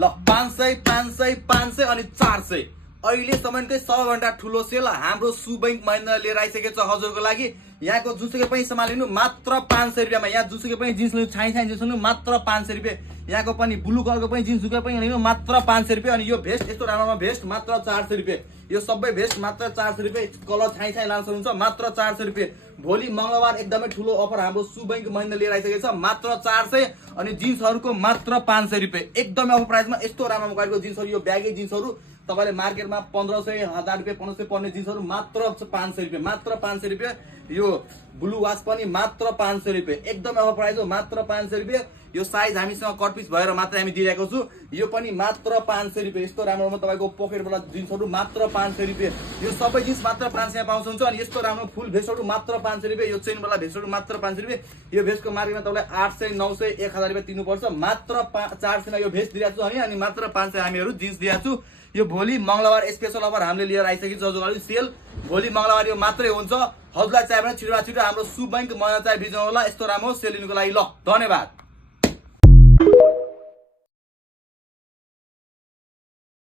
ल 500 500 500 अनि 400 अहिलेसम्मकै सबैभन्दा ठुलो सेल हाम्रो सुबैङ्क महिन्द्राले लिएर आइसकेको छ हजुरको लागि। यहाँको जुनसुकै पनि सामान लिनु मात्र 500 रुपियाँमा। यहाँ जुनसुकै पनि जिन्स लिनु, छाई जिन्स लिनु मात्र 500 रुपियाँ। यहाँको पनि ब्लू कलरको पनि जिन्स जुकै पनि लिनु मात्र 500 रुपियाँ। अनि यो भेस्ट यस्तो राम्रो भेस्ट मात्र 400 रुपियाँ। यो सबै भेस्ट मात्र 400 रुपियाँ। कलर छाई लान सक्नुहुन्छ मात्र 400 रुपियाँ। भोलि मंगलबार एकदमै ठुलो अफर हाम्रो सुबैङ्क महिन्द्रा लिएर आइसकेको छ मात्र 400 अनि जिन्सहरूको मात्र 500 रुपियाँ। एकदमै अफर प्राइसमा यस्तो राम्रो क्वालिटीको जिन्सहरू, यो ब्यागी जिन्सहरू तपाईले मार्केटमा 1500 1000 रुपियाँ 1500 पर्ने जिन्सहरू मात्र 500 रुपियाँ। मात्र 500 रुपियाँ। यो ब्लू वाच पनि मात्र 500 रुपियाँ। एकदमै अफर प्राइस हो मात्र 500 रुपियाँ। यो साइज हामीसँग कट पिस भएर मात्र हामी दिइरहेको छु। यो पनि मात्र 500 रुपियाँ। यस्तो राम्रो तपाईको पकेटवाला जिन्सहरू मात्र 500 रुपियाँ। यो सबै जिन्स मात्र 500 पाउँनुहुन्छ। अनि यस्तो राम्रो फुल भेस्टहरू मात्र 500 रुपियाँ। यो चेनवाला भेस्टहरू मात्र 500 रुपियाँ। यो भेस्टको मार्केटमा तपाईलाई 800 900 1000 रुपियाँ तिर्नुपर्छ। मात्र 400 मा यो भेस्ट दिइरहेको छु अनि मात्र 500 हामीहरू जिन्स दिइरहेको छु। यो भोलि मंगलबार स्पेशल अफर हामीले लिएर आइसकेको छ हजुरहरु सेल। भोलि मंगलबार यो मात्रै हुन्छ। हजुरलाई चाहियो भने छिटो हाम्रो सुबैङ्क महिन्द्रा चाहिँ भिज्नु होला। यस्तो राम्रो सेल लिनुको लागि ल धन्यवाद।